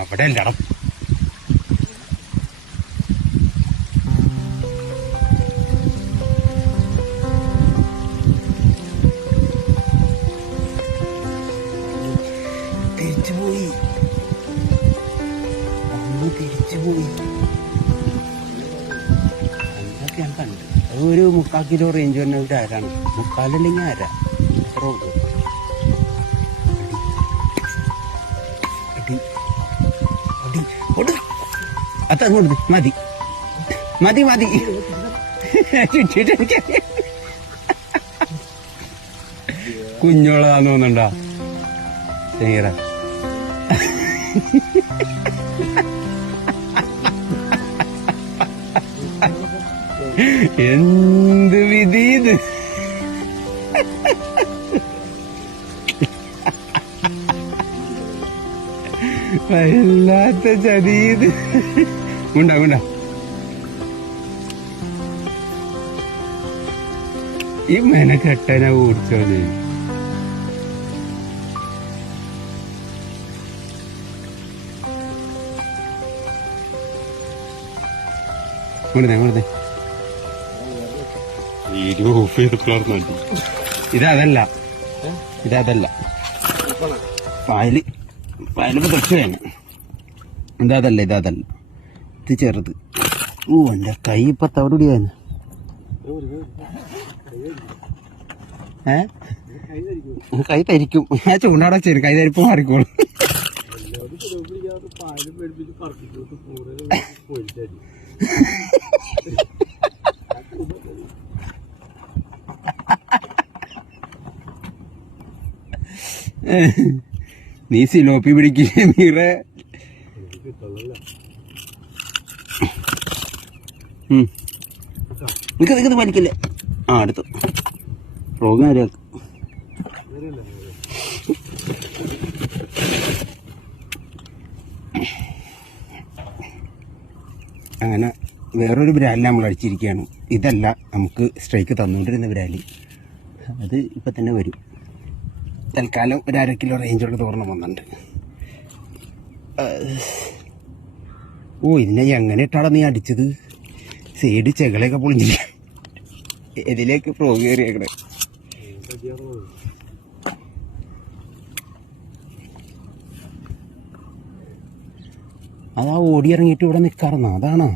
അവിടെ അല്ലടം. തിരിച്ചുപോയി. എന്തൊക്കെ ഞാൻ കണ്ട്. അത് ഒരു 3/4 കിലോ റേഞ്ച് തന്നെ ഒരു ആരാണ്. 3/4 അല്ലെങ്കിൽ ആരാ എത്ര ഉള്ളൂ. അതങ്ങോട്ട് മതി മതി മതി. കുഞ്ഞോളാന്ന് തോന്നുന്നുണ്ടോ ശരിയറ. എന്ത് വിധി ഇത്. വല്ലാത്ത ചതീത്. ഉണ്ടാ ഈ മെനക്കെട്ടനെ ഓടിച്ചോളേ. ഇതല്ല പായലിപ്പോ തൊട്ടാണ്. ഇതല്ല ഇത് ചെറുത്. ഓ എന്റെ കൈ ഇപ്പൊ തവിടിയാണ്. കൈ തരിക്കും. ഞാൻ ചൂണ്ടാടെ ചെയ്യും. കൈ തരിപ്പ് മാറിക്കോളും. നീ സിലോപ്പി പിടിക്കുക മീറ. നിൽക്കുന്നത് വലിക്കില്ലേ. ആ അടുത്തു പ്രോഗ്രാം ആരാക്കും. അങ്ങനെ വേറൊരു ബ്രാലിൽ നമ്മൾ അടിച്ചിരിക്കുകയാണ്. ഇതല്ല നമുക്ക് സ്ട്രൈക്ക് തന്നുകൊണ്ടിരുന്ന ബ്രാലി. അത് ഇപ്പം തന്നെ വരും. തൽക്കാലം ഒരു 1/2 കിലോ റേഞ്ചുള്ള തോരണം വന്നിട്ടുണ്ട്. ഓ ഇതിനെ എങ്ങനെ ഇട്ടാടാ നീ അടിച്ചത്. സൈഡ് ചെകളയൊക്കെ പൊളിഞ്ഞില്ല. ഇതിലേക്ക് പ്രോഗ് കയറിയേക്കണേ. അതാ ഓടി ഇറങ്ങിയിട്ട് ഇവിടെ നിൽക്കാറുന്നോ. അതാണോ